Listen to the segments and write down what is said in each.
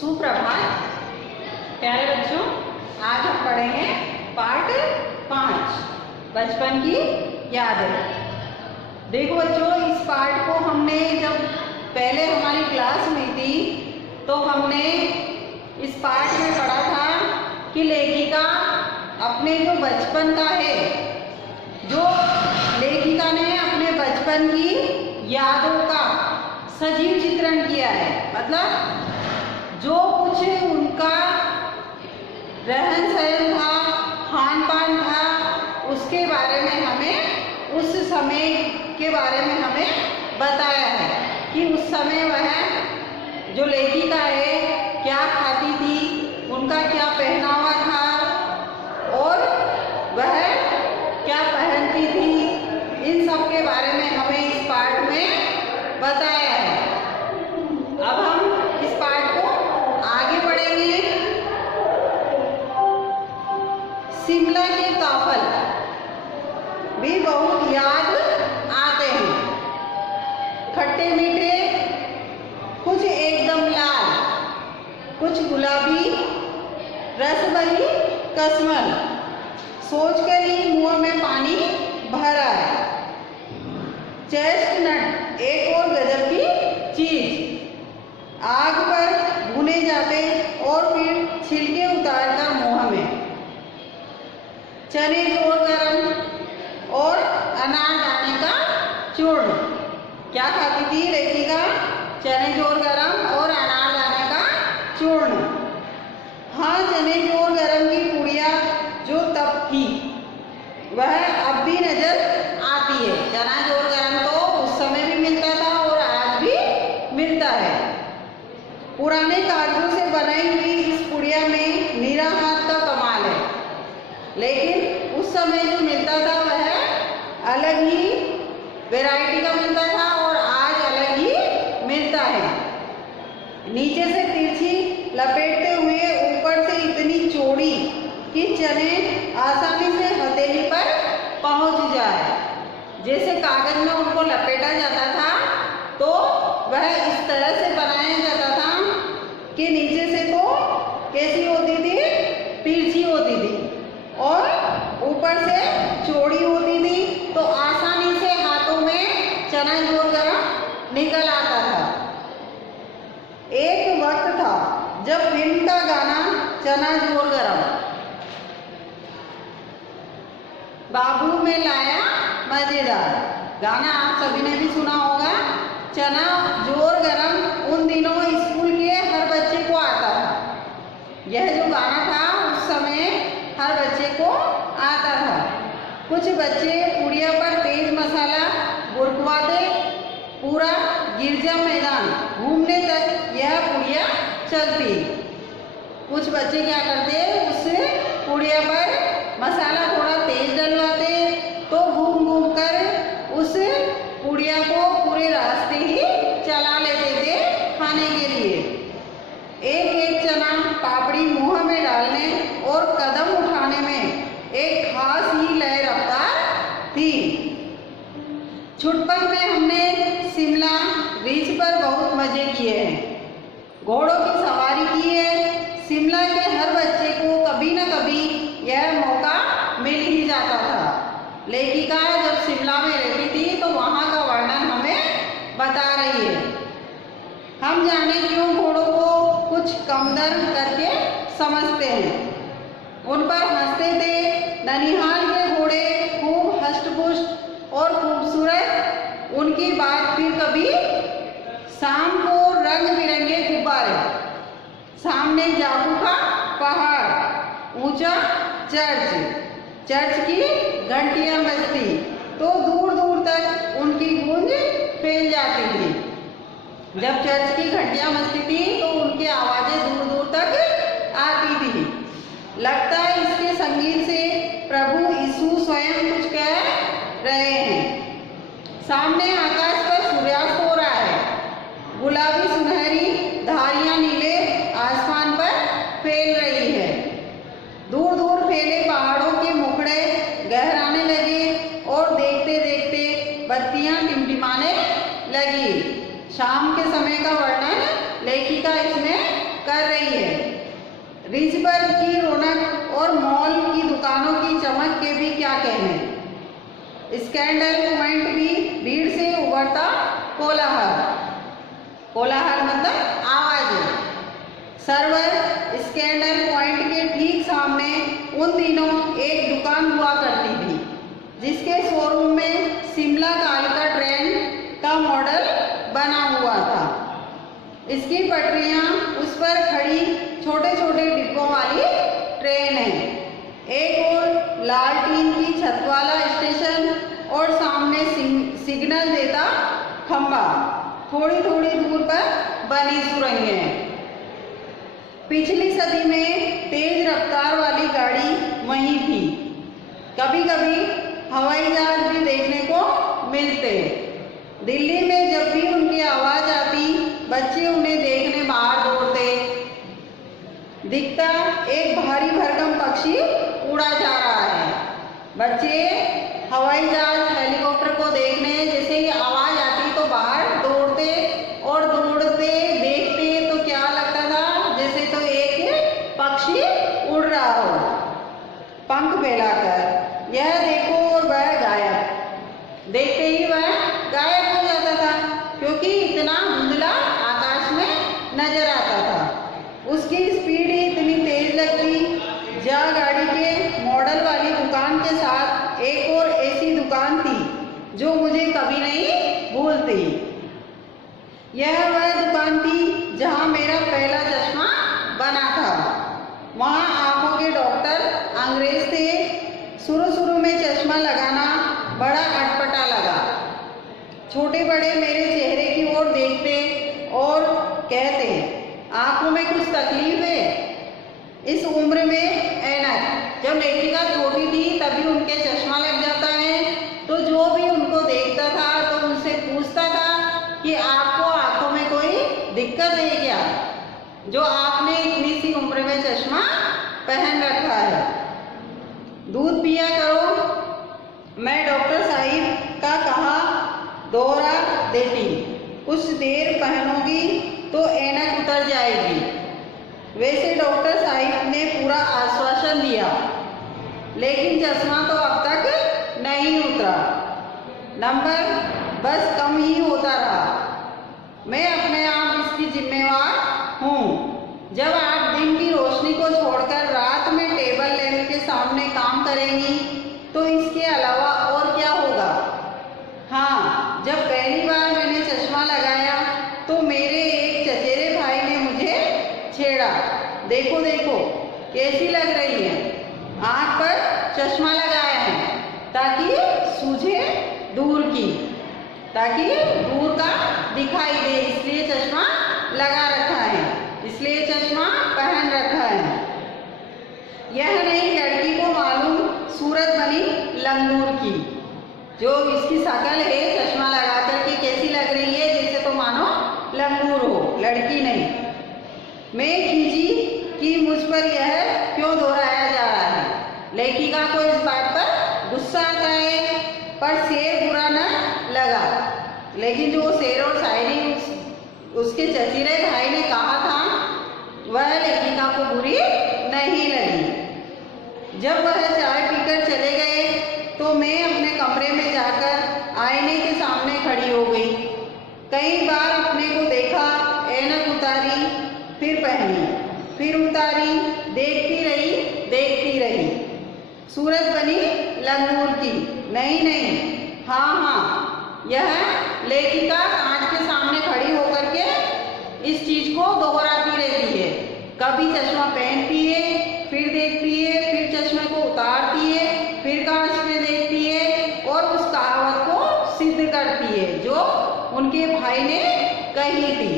सुप्रभात प्यारे बच्चों, आज हम पढ़ेंगे पाठ 5 बचपन की यादें। देखो बच्चों, इस पाठ को हमने जब पहले हमारी क्लास में थी तो हमने इस पाठ में पढ़ा था कि लेखिका अपने जो बचपन का है, जो लेखिका ने अपने बचपन की यादों का सजीव चित्रण किया है। मतलब जो कुछ उनका रहन सहन था, खान पान था, उसके बारे में हमें, उस समय के बारे में हमें बताया है कि उस समय वह जो लेखिका है क्या खाती थी, उनका क्या पहनावा था और वह क्या पहनती थी, इन सब के बारे में हमें इस पाठ में बताया है। अब हम इस पाठ को आगे बढ़ेंगे। शिमला के काफल भी बहुत याद आते हैं, खट्टे मीठे, कुछ एकदम लाल, कुछ गुलाबी, रस भरी कसमल, सोचकर ही मुंह में पानी भर आया। चेस्टनट एक और गजब की चीज, आग पर भुने जाते और फिर छिलके उतारकर मुंह में। चने जोड़ गरम और अनार दाने का चूर्ण। क्या खाती थी लेखिका? चने जोड़ गरम और अनार दाने का चूर्ण। हाँ, चने जोड़ गरम की पुड़िया जो तब थी वह अब भी नजर आती है। चना जोड़ गरम तो उस समय भी मिलता था और आज भी मिलता है। पुराने कागजों से बनाई हुई इस पुड़िया में नीरा हाथ का कमाल है, लेकिन उस समय जो मिलता था वह अलग ही वैरायटी का मिलता था और आज अलग ही मिलता है। नीचे से तिरछी लपेटते हुए ऊपर से इतनी चौड़ी कि चने आसानी से हथेली पर पहुंच जाए। जैसे कागज में उनको लपेटा जाता था तो वह इस तरह से बनाया जाता था कि नीचे से तो कैसी होती थी, तिरछी होती थी और ऊपर से चौड़ी होती थी, तो आसानी से हाथों में चना जोड़ गरम निकल आता था। एक वक्त था जब फिल्म का गाना चना जोड़ गरम बाबू में लाया मजेदार गाना आप सभी ने भी सुना होगा। चना जोड़ गरम उन दिनों स्कूल के हर बच्चे को आता था। यह जो गाना था उस समय हर बच्चे को आता था। कुछ बच्चे पुड़िया पर तेज मसाला बुरकवाते, पूरा गिरजा मैदान घूमने तक यह पुड़िया चलती। कुछ बच्चे क्या करते, उस पुड़िया पर मसाला थोड़ा तेज डलवाते तो घूम घूम कर उस पुड़िया को पूरे रास्ते ही चला लेते थे खाने के लिए। एक एक चना पापड़ी मुंह में डालने और कदम उठाने में एक खास ही लय रफ्तार थी। छुटपन में हमने शिमला रिज पर बहुत मजे किए हैं, घोड़ों की सवारी की है। शिमला के हर बच्चे को कभी न कभी यह मौका मिल ही जाता था। लेखिका जब शिमला में रहती थी तो वहाँ का वर्णन हमें बता रही है। हम जाने क्यों घोड़ों को कुछ कमतर करके समझते हैं, उन पर हंसते थे। ननिहाल के घोड़े खूब हष्ट-पुष्ट और खूबसूरत। उनकी बात फिर कभी। शाम को रंग बिरंगे गुब्बारे, सामने जाकू का पहाड़, ऊंचा चर्च की घंटियां बजती तो दूर दूर तक उनकी गूंज फैल जाती थी। जब चर्च की घंटियां बजती थी तो उनकी आवाजें दूर दूर तक आती थी। लगता है इसके संगीत से प्रभु यीशु स्वयं कुछ कह रहे हैं। सामने आकाश पर सूर्यास्त हो रहा है, गुलाबी सुनहरी धारियां नीले आसमान पर फैल रही है। दूर दूर फैले पहाड़ों के मुखड़े गहराने लगे और देखते देखते बत्तियां टिमटिमाने लगी। शाम के समय का वर्णन लेखिका इसमें कर रही है। रिचबर्ग की रौनक और मॉल की दुकानों की चमक के भी क्या कहने। स्कैंडल पॉइंट भी भीड़ से उभरता कोलाहल, कोलाहल मतलब आवाज़। सर्वर स्कैंडल पॉइंट के ठीक सामने उन दिनों एक दुकान हुआ करती थी जिसके शोरूम में शिमला कालका ट्रेन का मॉडल बना हुआ था। इसकी पटरियां, उस पर खड़ी छोटे छोटे डिब्बों वाली ट्रेन है। एक और लाल टीन की छत वाला स्टेशन और सामने सिग्नल देता खंबा, थोड़ी थोड़ी दूर पर बनी सुरंगें हैं। पिछली सदी में तेज रफ्तार वाली गाड़ी वहीं थी। कभी कभी हवाई जहाज भी देखने को मिलते। दिल्ली में जब भी उनकी आवाज़ आती, बच्चे उन्हें देखने बाहर दौड़ते। दिखता एक भारी भरकम पक्षी उड़ा जा रहा है। बच्चे हवाई जहाज हेलीकॉप्टर को देखने जैसे ही आवाज़ आती तो बाहर दौड़ते और दौड़ते देखते तो क्या लगता था जैसे तो एक पक्षी उड़ रहा हो पंख फैलाकर। यह देखो और वह गायब। देखते ही वह गायब हो जाता था क्योंकि इतना धुंधला आकाश में नजर आता था। उसकी स्पीड ही इतनी तेज लगती। जहाँ गाड़ी के मॉडल वाली दुकान के साथ एक और ऐसी दुकान थी जो मुझे कभी नहीं भूलती। यह वह दुकान थी जहाँ मेरा पहला चश्मा बना था। वहाँ आंखों के डॉक्टर अंग्रेज थे। शुरू में चश्मा लगाना बड़ा अटपटा लगा। छोटे बड़े मेरे चेहरे की ओर देखते और कहते, आंखों में कुछ तकलीफ है। इस उम्र में ऐनक, जब लेखिका छोटी थी तभी उनके चश्मा लग जाता है। तो जो भी उनको देखता था तो उनसे पूछता था कि आपको आंखों में कोई दिक्कत है क्या, जो आपने इतनी सी उम्र में चश्मा पहन रखा है। दूध पिया करो। मैं डॉक्टर साहिब का कहा दोहरा देती। कुछ देर पहनोगी तो ऐनक उतर जाएगी। वैसे डॉक्टर साहिब ने पूरा आश्वासन दिया, लेकिन चश्मा तो अब तक नहीं उतरा। नंबर बस कम ही होता रहा। मैं अपने आप इसकी जिम्मेवार हूँ। जब आप दिन की रोशनी को छोड़कर रात में टेबल लैंप के सामने काम करेंगी तो इसके अलावा और क्या होगा। हाँ, जब पहली बार मैंने चश्मा लगाया तो मेरे एक चचेरे भाई ने मुझे छेड़ा, देखो देखो कैसी लग रही है, आँख पर चश्मा लगाया है ताकि सूझे दूर की, ताकि दूर का दिखाई दे, इसलिए चश्मा लगा रखा है, इसलिए चश्मा पहन रखा है। यह नहीं लड़की को मालूम सूरत बनी लंगूर की, जो इसकी शक्ल है चश्मा लगा करके कैसी लग रही है, जैसे तो मानो लंगूर हो, लड़की नहीं। मैं खींची कि मुझ पर यह क्यों दोहराया जा रहा है। लेखिका को इस बात पर गुस्सा आता है, पर शेर बुरा न लगा। लेकिन जो शेर और शायरी उसके चचेरे भाई ने कहा था वह लेखिका को बुरी नहीं लगी। जब वह चाय पीकर चले गए तो मैं अपने कमरे में जाकर आईने के सामने खड़ी हो गई। कई बार अपने को देखा, ऐनक उतारी, फिर पहनी, फिर उतारी, देखती रही। सूरत बनी लंगूर की। नहीं, हाँ, यह लेखिका कांच के सामने खड़ी होकर के इस चीज को दोहराती रहती है। कभी चश्मा पहनती है, फिर देखती है, फिर चश्मे को उतारती है, फिर कांच में देखती है और उस कहावत को सिद्ध करती है जो उनके भाई ने कही थी।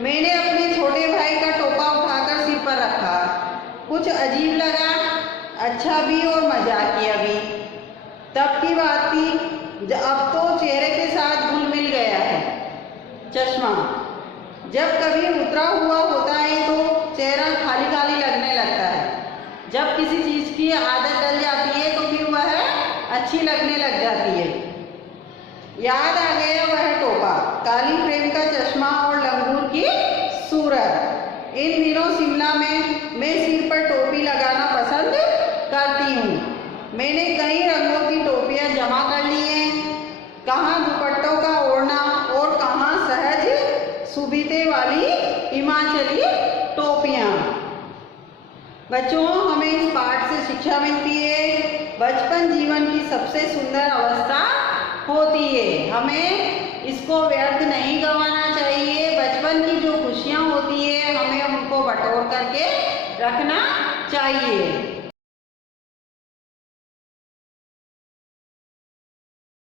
मैंने अपने छोटे भाई का टोपा उठाकर सिर पर रखा। कुछ अजीब लगा, अच्छा भी और मजाकिया भी। तब की बात थी, अब तो चेहरे के साथ घुल मिल गया है चश्मा। जब कभी उतरा हुआ होता है तो चेहरा खाली खाली लगने लगता है। जब किसी चीज की आदत डल जाती है तो फिर वह अच्छी लगने लग जाती है। याद आ गया वह टोपा, काली फ्रेम का चश्मा और लंगूर की खूबसूरत। इन दिनों शिमला में मैं सिर पर टोपी लगाना पसंद करती हूँ। मैंने कई रंगों की टोपियाँ जमा कर ली हैं, कहाँ दुपट्टों का ओढ़ना और कहाँ सहज सुबीते वाली हिमाचली टोपियाँ। बच्चों, हमें इस पाठ से शिक्षा मिलती है बचपन जीवन की सबसे सुंदर अवस्था होती है। हमें इसको व्यर्थ नहीं गंवाना चाहिए। बचपन की जो खुशियाँ होती है हमें उनको बटोर करके रखना चाहिए।